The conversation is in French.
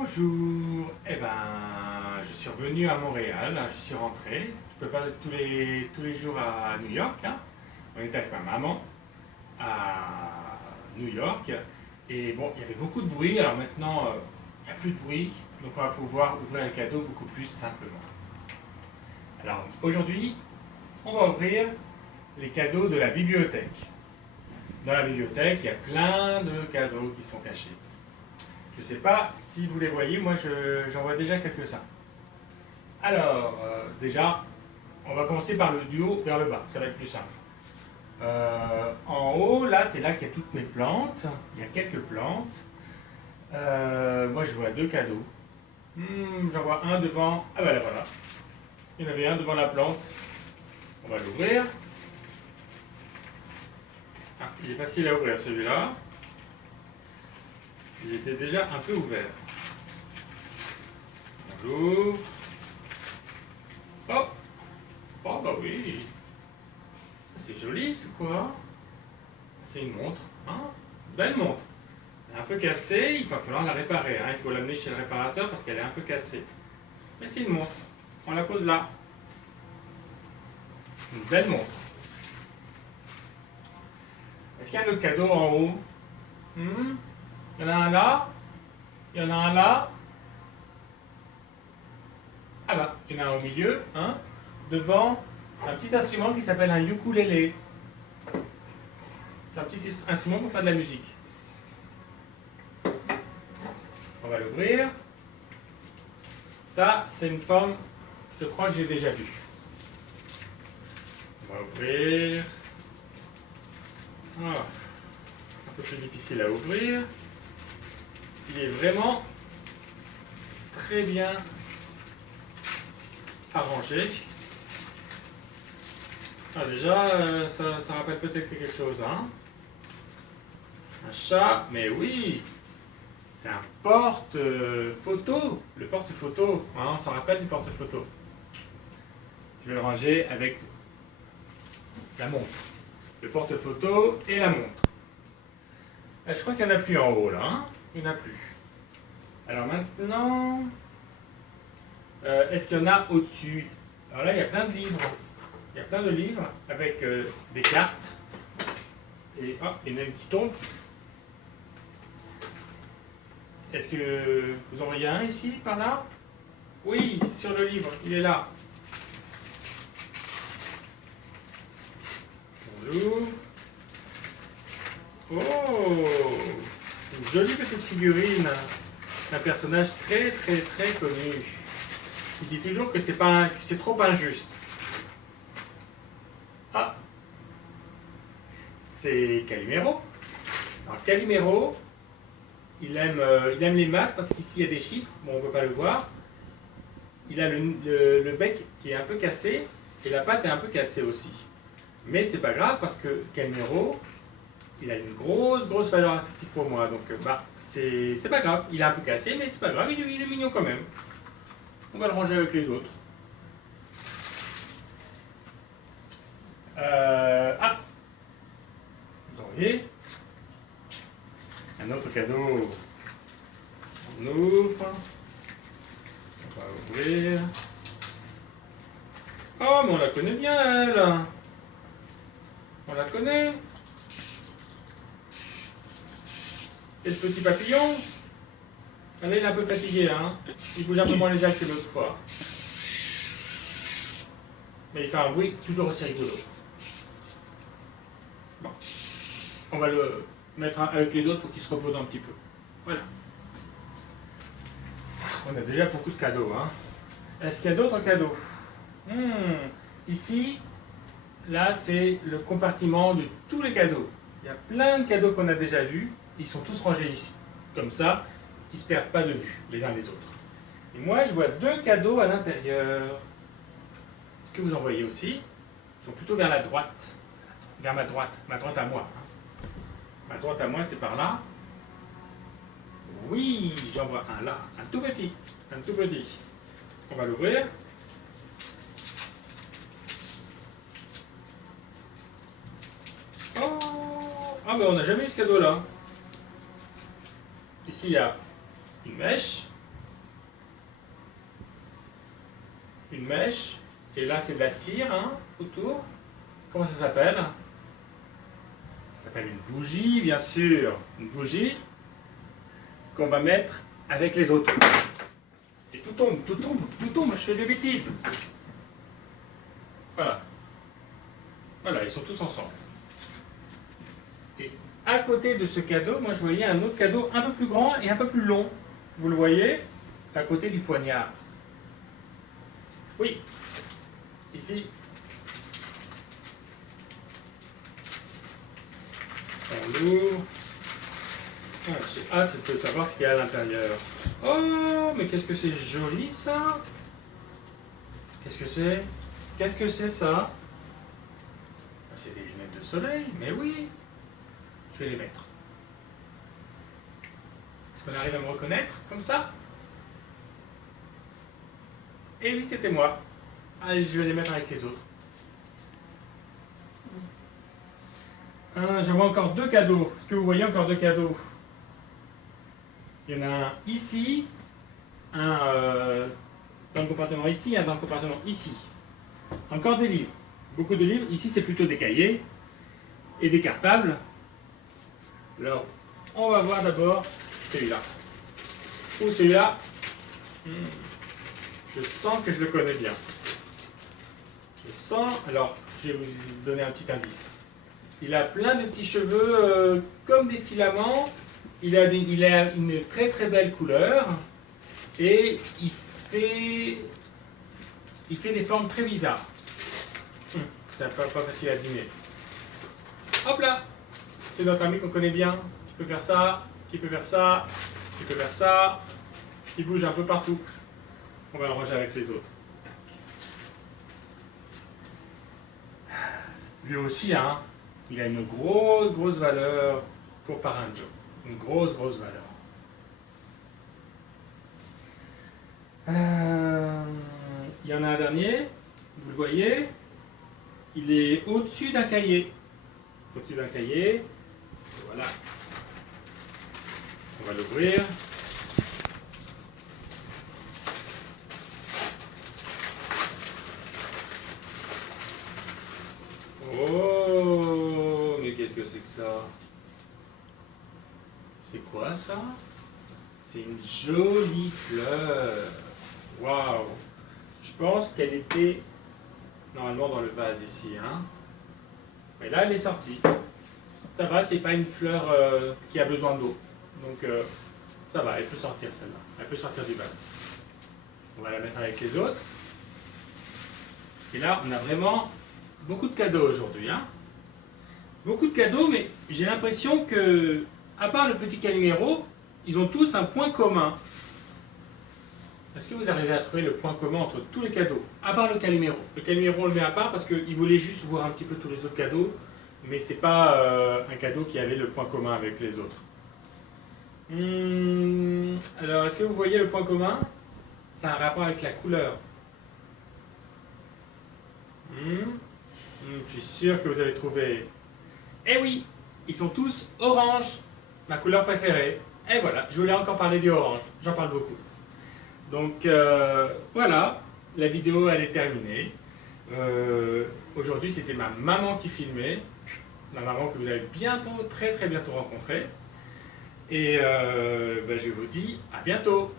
Bonjour, je suis revenu à Montréal, je suis rentré. Je peux pas être tous les jours à New York, hein. On était avec ma maman à New York. Et bon, il y avait beaucoup de bruit, alors maintenant il n'y a plus de bruit, donc on va pouvoir ouvrir un cadeau beaucoup plus simplement. Alors aujourd'hui, on va ouvrir les cadeaux de la bibliothèque. Dans la bibliothèque, il y a plein de cadeaux qui sont cachés. Je ne sais pas si vous les voyez, moi j'en vois déjà quelques-uns. Alors, déjà, on va commencer par le duo vers le bas, ça va être plus simple. En haut, là, c'est là qu'il y a toutes mes plantes. Il y a quelques plantes. Moi, je vois deux cadeaux. J'en vois un devant. Ah ben là, voilà. Il y en avait un devant la plante. On va l'ouvrir. Ah, il est facile à ouvrir celui-là. Il était déjà un peu ouvert. Bonjour. Oh, oh bah oui. C'est joli, c'est quoi? C'est une montre, hein? Belle montre. Elle est un peu cassée, il va falloir la réparer, hein? Il faut l'amener chez le réparateur parce qu'elle est un peu cassée. Mais c'est une montre. On la pose là. Une belle montre. Est-ce qu'il y a un autre cadeau en haut? Il y en a un là. Il y en a un là. Ah bah, il y en a un au milieu, hein, devant un petit instrument qui s'appelle un ukulélé. C'est un petit instrument pour faire de la musique. On va l'ouvrir. Ça, c'est une forme, je crois que j'ai déjà vue. On va ouvrir. Ah, un peu plus difficile à ouvrir. Il est vraiment très bien arrangé. Ah déjà, ça rappelle peut-être quelque chose, hein? Un chat, mais oui, c'est un porte-photo. Le porte-photo, hein, on s'en rappelle du porte-photo. Je vais le ranger avec la montre. Le porte-photo et la montre. Je crois qu'il n'y en a plus en haut là, hein? Il n'y en a plus. Alors maintenant, est-ce qu'il y en a au-dessus? Alors là, il y a plein de livres. Il y a plein de livres avec des cartes. Et hop, il y en a une qui tombe. Est-ce que vous en voyez un ici, par là? Oui, sur le livre, il est là. Bonjour. Oh, une jolie petite figurine. Un personnage très très très connu. Il dit toujours que c'est trop injuste. Ah, c'est Calimero. Alors Calimero, il aime les maths parce qu'ici il y a des chiffres, bon on ne peut pas le voir. Il a le bec qui est un peu cassé et la patte est un peu cassée aussi. Mais c'est pas grave parce que Calimero, il a une grosse valeur affective pour moi. Donc c'est pas grave, il est un peu cassé mais c'est pas grave, il est mignon quand même. On va le ranger avec les autres. Ah, vous en voyez un autre cadeau. On ouvre. On va ouvrir. Oh, mais on la connaît bien, elle. On la connaît. C'est le petit papillon. Elle est un peu fatigué, hein. Il bouge un peu moins les ailes que l'autre fois. Mais il fait un bruit toujours aussi rigolo. Bon. On va le mettre avec les autres pour qu'il se repose un petit peu. Voilà. On a déjà beaucoup de cadeaux, hein. Est-ce qu'il y a d'autres cadeaux? Ici, là, c'est le compartiment de tous les cadeaux. Il y a plein de cadeaux qu'on a déjà vus. Ils sont tous rangés ici. Comme ça, ils ne se perdent pas de vue, les uns les autres. Et moi, je vois deux cadeaux à l'intérieur. Est-ce que vous en voyez aussi? Ils sont plutôt vers la droite. Vers ma droite à moi. Hein. Ma droite à moi, c'est par là. Oui, j'en vois un là, un tout petit. On va l'ouvrir. Oh, ah ben on n'a jamais eu ce cadeau là. Ici il y a une mèche, une mèche, et là c'est de la cire hein, autour. Comment ça s'appelle? Ça s'appelle une bougie, bien sûr. Une bougie qu'on va mettre avec les autres. Et tout tombe, tout tombe, tout tombe, je fais des bêtises. Voilà. Voilà, ils sont tous ensemble. Et à côté de ce cadeau, moi je voyais un autre cadeau un peu plus grand et un peu plus long. Vous le voyez? À côté du poignard. Oui. Ici. On l'ouvre. Ah, j'ai hâte de savoir ce qu'il y a à l'intérieur. Oh, mais qu'est-ce que c'est joli ça! Qu'est-ce que c'est? Qu'est-ce que c'est ça? C'est des lunettes de soleil, mais oui! Je vais les mettre. Est-ce qu'on arrive à me reconnaître comme ça? Eh oui, c'était moi. Allez, je vais les mettre avec les autres. Je vois encore deux cadeaux. Est-ce que vous voyez encore deux cadeaux? Il y en a un ici, un dans le compartiment ici, un dans le compartiment ici. Encore des livres. Beaucoup de livres. Ici, c'est plutôt des cahiers et des cartables. Alors, on va voir d'abord celui-là. Ou celui-là. Je sens que je le connais bien. Je sens. Alors, je vais vous donner un petit indice. Il a plein de petits cheveux comme des filaments. Il a une très très belle couleur. Et il fait des formes très bizarres. C'est pas facile à deviner. Hop là! C'est notre ami qu'on connaît bien. Qui peut faire ça, qui peut faire ça, qui peut faire ça. Qui bouge un peu partout. On va le ranger avec les autres. Lui aussi, hein, il a une grosse valeur pour Parrain Joe. Une grosse valeur. Il y en a un dernier, vous le voyez, il est au-dessus d'un cahier. Au-dessus d'un cahier, voilà. On va l'ouvrir. Oh, mais qu'est-ce que c'est que ça? C'est quoi ça? C'est une jolie fleur. Waouh! Je pense qu'elle était normalement dans le vase ici. Hein? Mais là, elle est sortie. Ça va, c'est pas une fleur qui a besoin d'eau. Donc, ça va, elle peut sortir celle-là. Elle peut sortir du vase. On va la mettre avec les autres. Et là, on a vraiment beaucoup de cadeaux aujourd'hui. Hein? Beaucoup de cadeaux, mais j'ai l'impression que, à part le petit Calimero, ils ont tous un point commun. Est-ce que vous arrivez à trouver le point commun entre tous les cadeaux? À part le Calimero. Le Calimero, on le met à part parce qu'il voulait juste voir un petit peu tous les autres cadeaux, mais c'est pas un cadeau qui avait le point commun avec les autres. Alors, est-ce que vous voyez le point commun? Ça a un rapport avec la couleur. Je suis sûr que vous avez trouvé. Eh oui, ils sont tous orange, ma couleur préférée. Et voilà, je voulais encore parler du orange, j'en parle beaucoup. Donc voilà, la vidéo elle est terminée. Aujourd'hui c'était ma maman qui filmait, ma maman que vous allez bientôt, très bientôt rencontrer. Et je vous dis à bientôt.